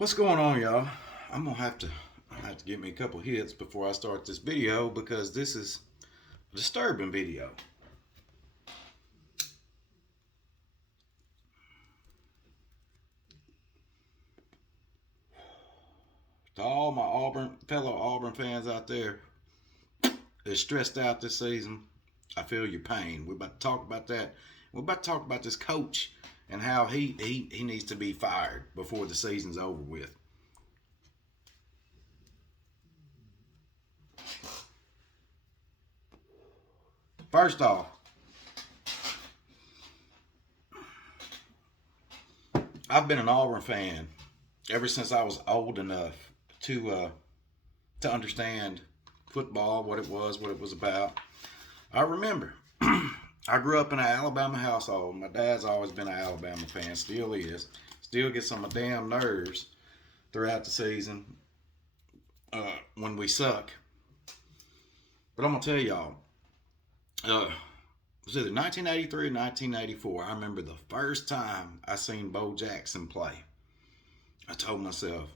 What's going on, y'all? I'm gonna have to get me a couple hits before I start this video because this is a disturbing video. To all my fellow Auburn fans out there that's stressed out this season, I feel your pain. We're about to talk about that. We're about to talk about this coach and how he needs to be fired before the season's over with. First off, I've been an Auburn fan ever since I was old enough to understand football, what it was about. I remember I grew up in an Alabama household. My dad's always been an Alabama fan, still is. Still gets on my damn nerves throughout the season when we suck. But I'm gonna tell y'all, it was either 1983 or 1984. I remember the first time I seen Bo Jackson play. I told myself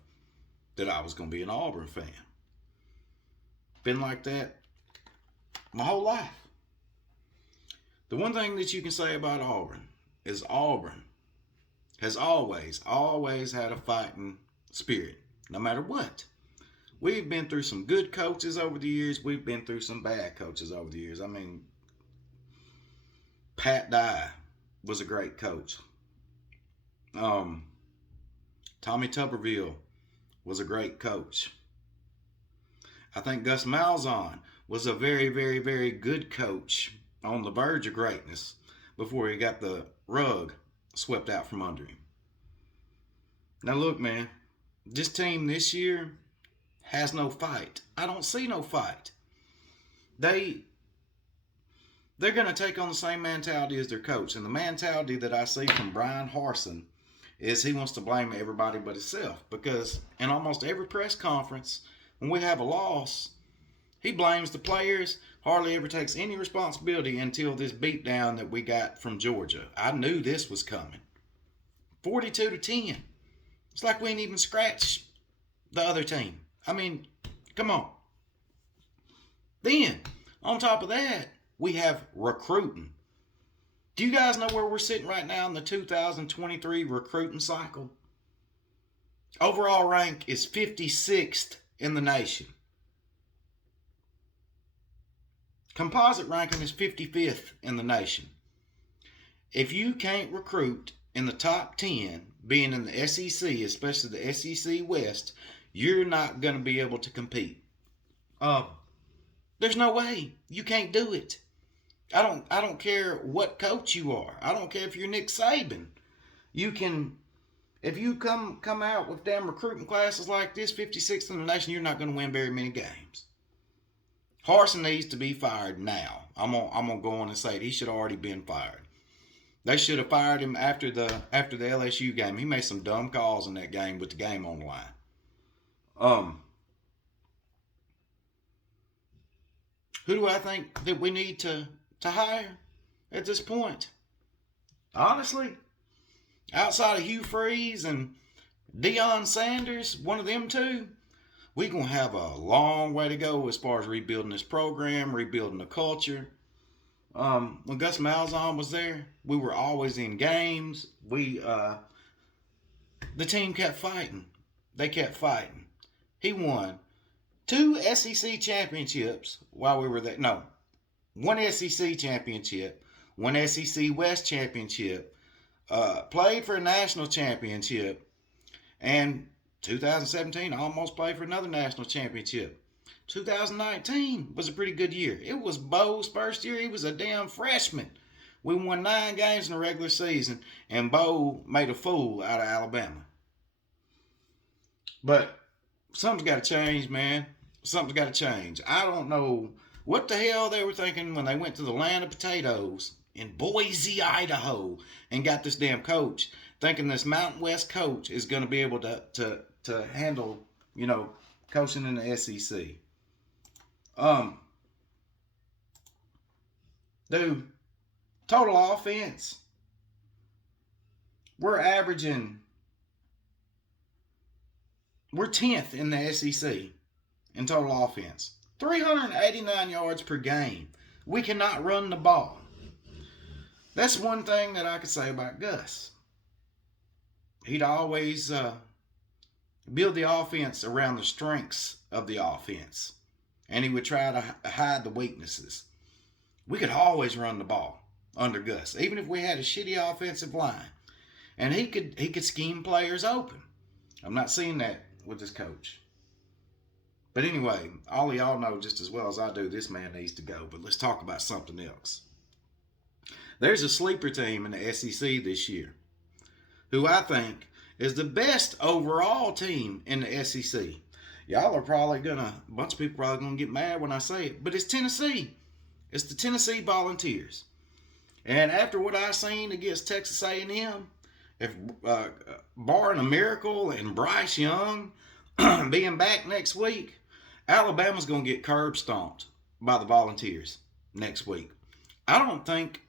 that I was gonna be an Auburn fan. Been like that my whole life. The one thing that you can say about Auburn is Auburn has always had a fighting spirit, no matter what. We've been through some good coaches over the years. We've been through some bad coaches over the years. I mean, Pat Dye was a great coach. Tommy Tuberville was a great coach. I think Gus Malzahn was a very, very, very good coach on the verge of greatness before he got the rug swept out from under him. Now look, man, this team this year has no fight. I don't see no fight. They're going to take on the same mentality as their coach. And the mentality that I see from Bryan Harsin is he wants to blame everybody but himself. Because in almost every press conference, when we have a loss, he blames the players, hardly ever takes any responsibility until this beatdown that we got from Georgia. I knew this was coming. 42-10. It's like we ain't even scratched the other team. I mean, come on. Then, on top of that, we have recruiting. Do you guys know where we're sitting right now in the 2023 recruiting cycle? Overall rank is 56th in the nation. Composite ranking is 55th in the nation. If you can't recruit in the top 10, being in the SEC, especially the SEC West, you're not going to be able to compete. There's no way. You can't do it. I don't care what coach you are. I don't care if you're Nick Saban. You can, if you come out with damn recruiting classes like this, 56th in the nation, you're not going to win very many games. Harsin needs to be fired now. I'm gonna go on and say it. He should have already been fired. They should have fired him after the LSU game. He made some dumb calls in that game with the game on the line. Who do I think that we need to hire at this point? Honestly, outside of Hugh Freeze and Deion Sanders, one of them two, we're going to have a long way to go as far as rebuilding this program, rebuilding the culture. When Gus Malzahn was there, we were always in games. The team kept fighting. They kept fighting. He won 2 SEC championships while we were there. No, 1 SEC championship, 1 SEC West championship, played for a national championship, and 2017 almost played for another national championship. 2019 was a pretty good year. It was Bo's first year. He was a damn freshman. We won 9 games in the regular season, and Bo made a fool out of Alabama. But something's got to change, man. Something's got to change. I don't know what the hell they were thinking when they went to the land of potatoes in Boise, Idaho, and got this damn coach, thinking this Mountain West coach is going to be able to handle, coaching in the SEC. Dude, total offense, we're averaging We're 10th in the SEC in total offense. 389 yards per game. We cannot run the ball. That's one thing that I could say about Gus. He'd always build the offense around the strengths of the offense. And he would try to hide the weaknesses. We could always run the ball under Gus, even if we had a shitty offensive line. And he could scheme players open. I'm not seeing that with this coach. But anyway, all of y'all know just as well as I do, this man needs to go. But let's talk about something else. There's a sleeper team in the SEC this year who I think is the best overall team in the SEC. Y'all are probably a bunch of people are probably going to get mad when I say it, but it's Tennessee. It's the Tennessee Volunteers. And after what I seen against Texas A&M, if barring a miracle and Bryce Young being back next week, Alabama's going to get curb stomped by the Volunteers next week. I don't think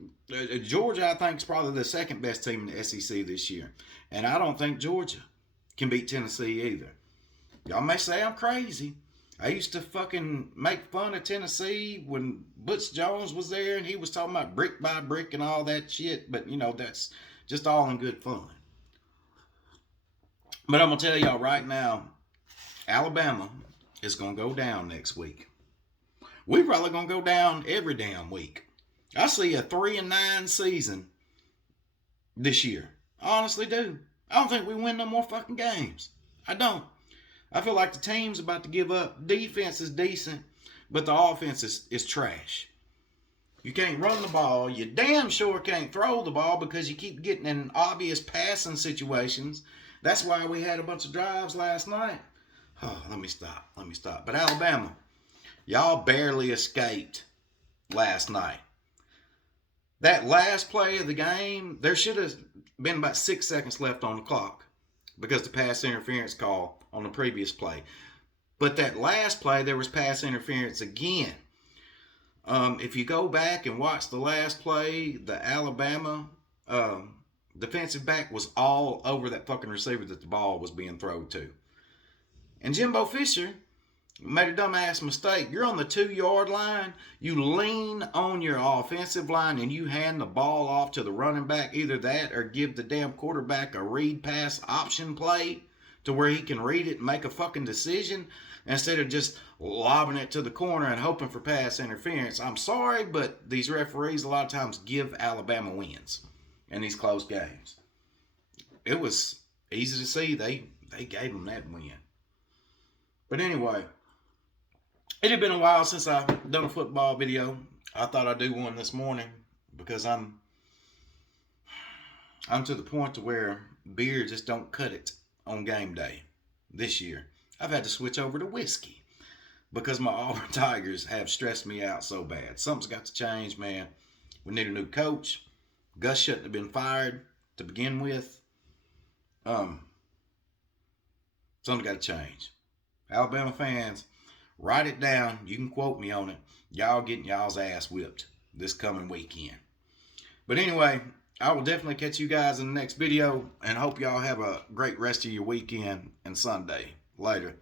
Georgia, I think, is probably the second best team in the SEC this year. And I don't think Georgia can beat Tennessee either. Y'all may say I'm crazy. I used to fucking make fun of Tennessee when Butch Jones was there and he was talking about brick by brick and all that shit. But, you know, that's just all in good fun. But I'm going to tell y'all right now, Alabama is going to go down next week. We're probably going to go down every damn week. I see a 3-9 season this year. I honestly do. I don't think we win no more fucking games. I don't. I feel like the team's about to give up. Defense is decent, but the offense is trash. You can't run the ball. You damn sure can't throw the ball because you keep getting in obvious passing situations. That's why we had a bunch of drives last night. Oh, let me stop. But Alabama, y'all barely escaped last night. That last play of the game, there should have been about 6 seconds left on the clock because the pass interference call on the previous play. But that last play, there was pass interference again. If you go back and watch the last play, the Alabama defensive back was all over that fucking receiver that the ball was being thrown to. And Jimbo Fisher made a dumbass mistake. You're on the 2-yard line. You lean on your offensive line and you hand the ball off to the running back. Either that or give the damn quarterback a read pass option play to where he can read it and make a fucking decision instead of just lobbing it to the corner and hoping for pass interference. I'm sorry, but these referees a lot of times give Alabama wins in these close games. It was easy to see they gave them that win. But anyway, it had been a while since I've done a football video. I thought I'd do one this morning because I'm to the point to where beer just don't cut it on game day this year. I've had to switch over to whiskey because my Auburn Tigers have stressed me out so bad. Something's got to change, man. We need a new coach. Gus shouldn't have been fired to begin with. Something's got to change. Alabama fans, write it down. You can quote me on it. Y'all getting y'all's ass whipped this coming weekend. But anyway, I will definitely catch you guys in the next video and hope y'all have a great rest of your weekend and Sunday. Later.